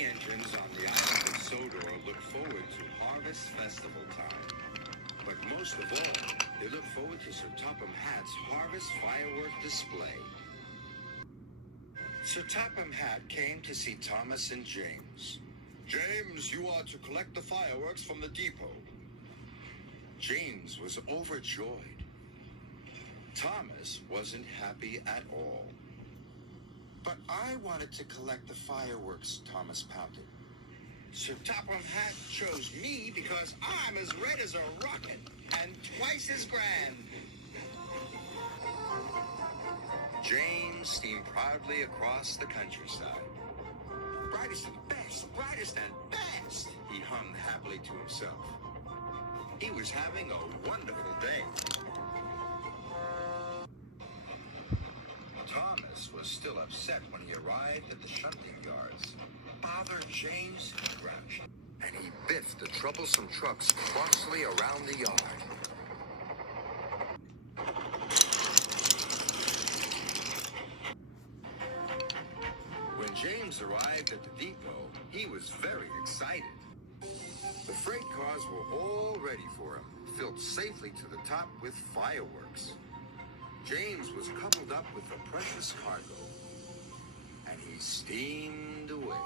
the engines on the island of Sodor look forward to Harvest Festival time. But most of all, they look forward to Sir Topham Hatt's Harvest Firework Display. Sir Topham Hatt came to see Thomas and James. James, you are to collect the fireworks from the depot. James was overjoyed. Thomas wasn't happy at all. But I wanted to collect the fireworks, Thomas pouted. Sir Topham Hatt chose me because I'm as red as a rocket and twice as grand. James steamed proudly across the countryside. Brightest and best, brightest and best, he hummed happily to himself. He was having a wonderful day. Thomas was still upset when he arrived at the shunting yards. Father James, he growled, and he biffed the troublesome trucks crossly around the yard. When James arrived at the depot, he was very excited. The freight cars were all ready for him, filled safely to the top with fireworks. James was coupled up with the precious cargo, and he steamed away.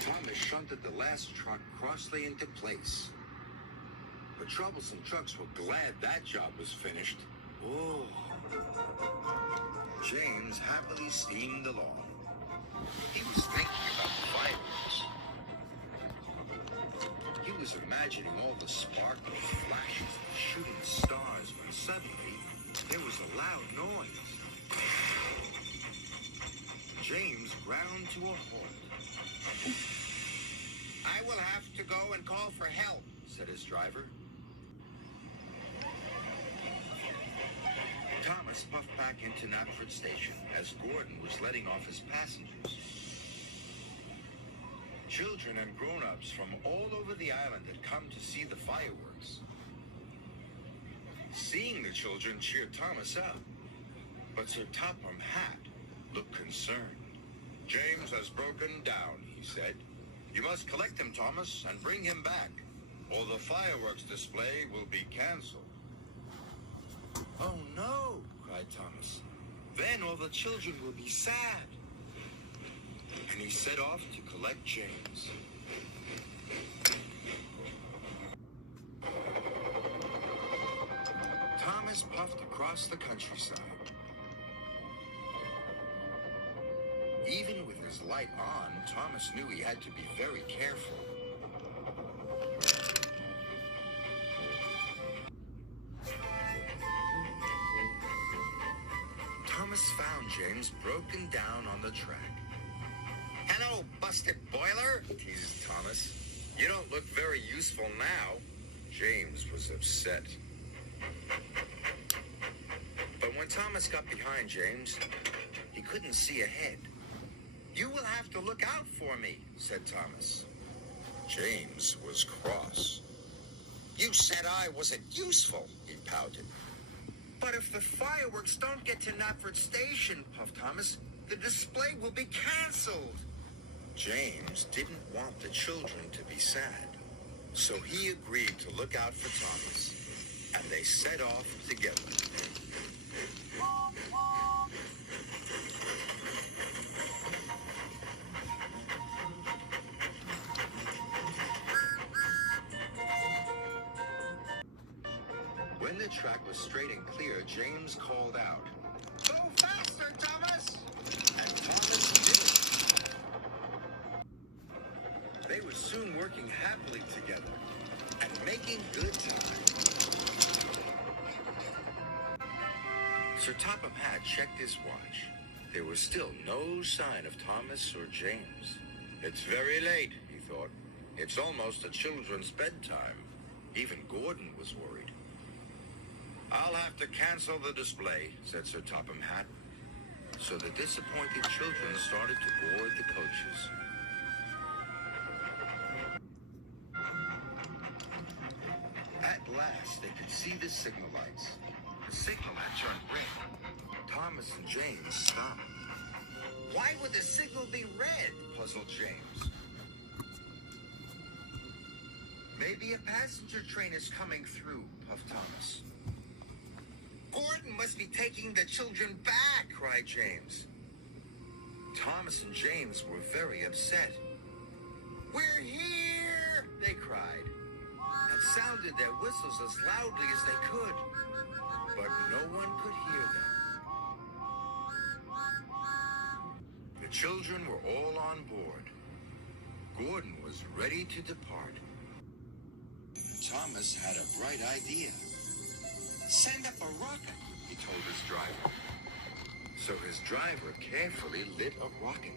Thomas shunted the last truck crossly into place. The troublesome trucks were glad that job was finished. Oh. James happily steamed along. He was thinking about the fireworks. He was imagining all the sparkles, flashes, and shooting stars when suddenly there was a loud noise. James ground to a halt. I will have to go and call for help, said his driver. Thomas puffed back into Knapford Station as Gordon was letting off his passengers. Children and grown-ups from all over the island had come to see the fireworks. Seeing the children cheered Thomas up, but Sir Topham Hatt looked concerned. James has broken down, he said. You must collect him, Thomas, and bring him back, or the fireworks display will be canceled. Oh, no, cried Thomas. Then all the children will be sad. And he set off to collect James. Thomas puffed across the countryside. Even with his light on, Thomas knew he had to be very careful. Thomas found James broken down on the track. Hello, busted boiler, teased Thomas. You don't look very useful now. James was upset. But when Thomas got behind James, he couldn't see ahead. You will have to look out for me, said Thomas. James was cross. You said I wasn't useful, he pouted. But if the fireworks don't get to Knapford Station, puffed Thomas, the display will be canceled. James didn't want the children to be sad, so he agreed to look out for Thomas, and they set off together. When the track was straight and clear, James called out, "Go faster, Thomas!" And Thomas did it. They were soon working happily together and making good time. Sir Topham Hatt checked his watch. There was still no sign of Thomas or James. It's very late, he thought. It's almost the children's bedtime. Even Gordon was worried. I'll have to cancel the display, said Sir Topham Hatt. So the disappointed children started to board the coaches. At blast, they could see the signal lights. The signal had turned red. Thomas and James stopped. Why would the signal be red? Puzzled James. Maybe a passenger train is coming through, puffed Thomas. Gordon must be taking the children back, cried James. Thomas and James were very upset. We're here, they cried, and sounded their whistles as loudly as they could. But no one could hear them. The children were all on board. Gordon was ready to depart. Thomas had a bright idea. Send up a rocket, he told his driver. So his driver carefully lit a rocket.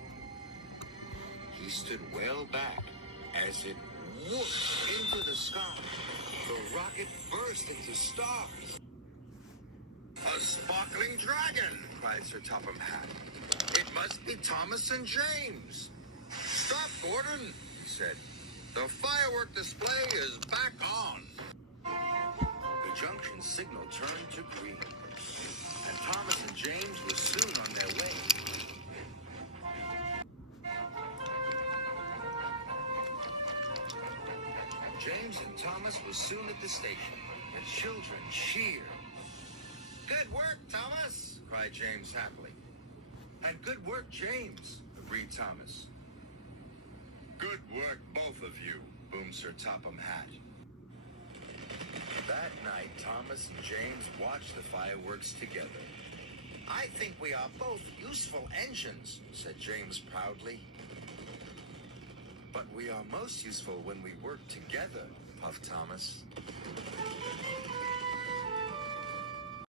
He stood well back as it whooped into the sky. The rocket burst into stars. A sparkling dragon, cried Sir Topham Hatt. It must be Thomas and James. Stop, Gordon, he said. The firework display is back on. The junction signal turned to green, and Thomas and James were soon on their way. James and Thomas were soon at the station. The children cheered. Good work, Thomas, cried James happily. And good work, James, agreed Thomas. Good work, both of you, boomed Sir Topham Hatt. That night, Thomas and James watched the fireworks together. I think we are both useful engines, said James proudly. But we are most useful when we work together, puffed Thomas.